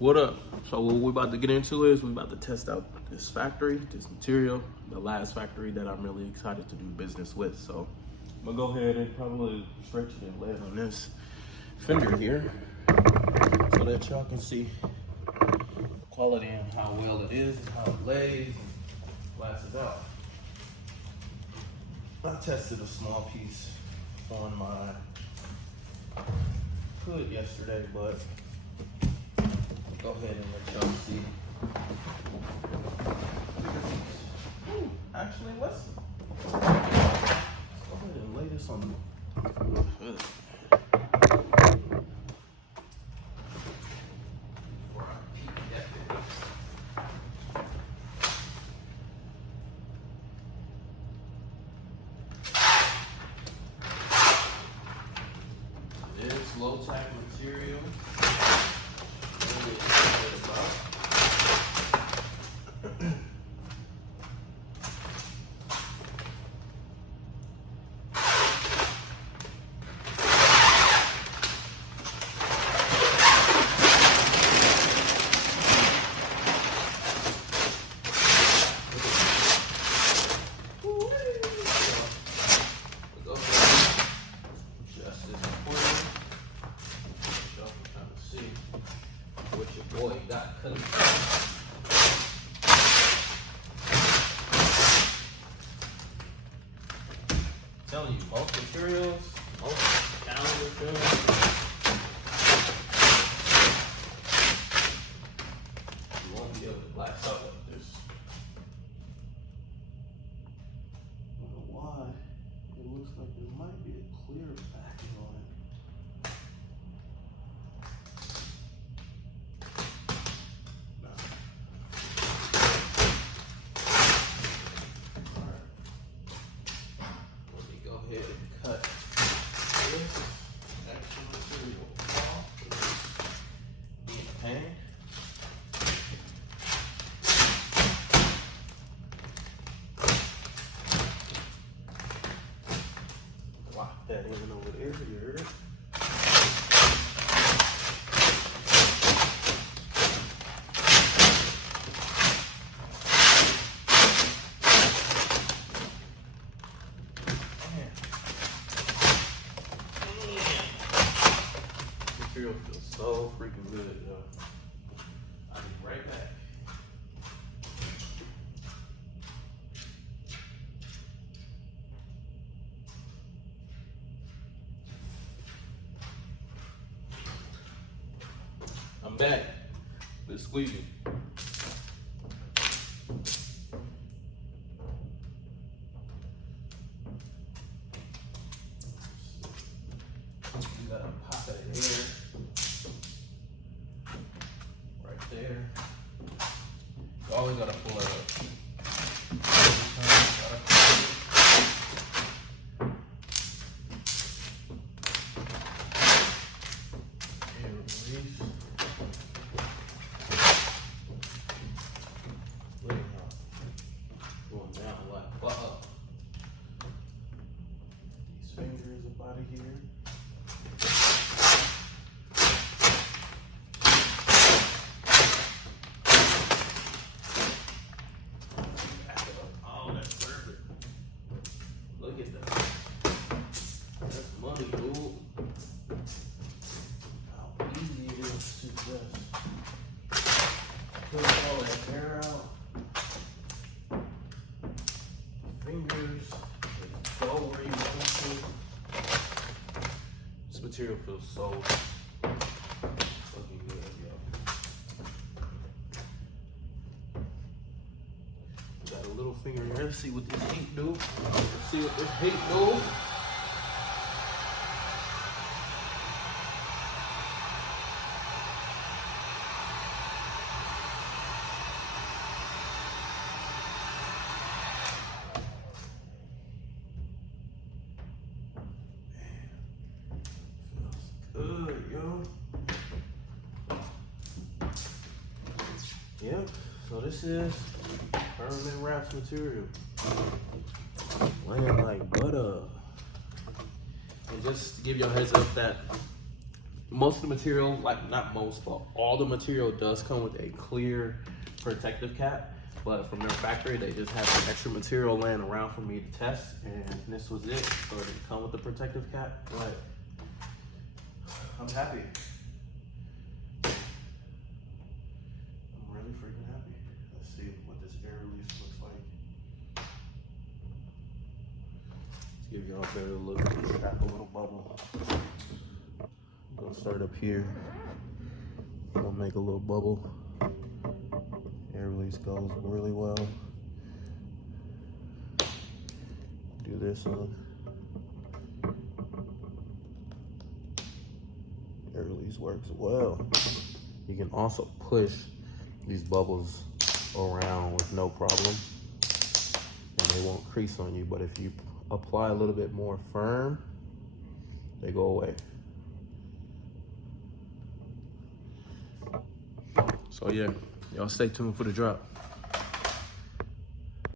What up? So what we're about to get into is we're about to test out this factory, this material, the last factory that I'm really excited to do business with. So I'm gonna go ahead and probably stretch it and lay it on this fender here so that y'all can see the quality and how well it is and how it lays and glasses out. I tested a small piece on my hood yesterday, but go ahead and let y'all see. Ooh, actually, let's go ahead and lay this on the hood. It is low tack material. Boy, got cut. Telling you, most materials, most calendar films, you won't be able to black out like this. I don't know why. It looks like there might be a clear backing on it. Cut this extra material off the pan. Lock that in over there here. Material feels so freaking good, yo. I'll be right back. I'm back. Been squeezing. You got a pocket here. There. You always gotta pull it up. And release. Look at how going down like butter. These fingers up out of here. Look at that. That's money, dude. How easy it is to just pull all that hair out. Fingers, just go where you want to. This material feels so fucking good, yo. Got a little finger here. Let's see what this heat do. Let's see what this heat do. Man, feels good, yo. Yep. So this is firmamentwrapz material. Laying like butter. And just to give you a heads up that most of the material, like not most, but all the material does come with a clear protective cap. But from their factory, they just had some extra material laying around for me to test, and this was it. So it didn't come with the protective cap, but I'm happy. I'm really freaking happy. Let's see what this air release looks like. Let's give y'all a better look at the strap, a little bubble. I'm gonna start up here. I'm gonna make a little bubble. Air release goes really well. Do this one. Air release works well. You can also push these bubbles around with no problem, and they won't crease on you. But if you apply a little bit more firm, they go away. So yeah, y'all stay tuned for the drop.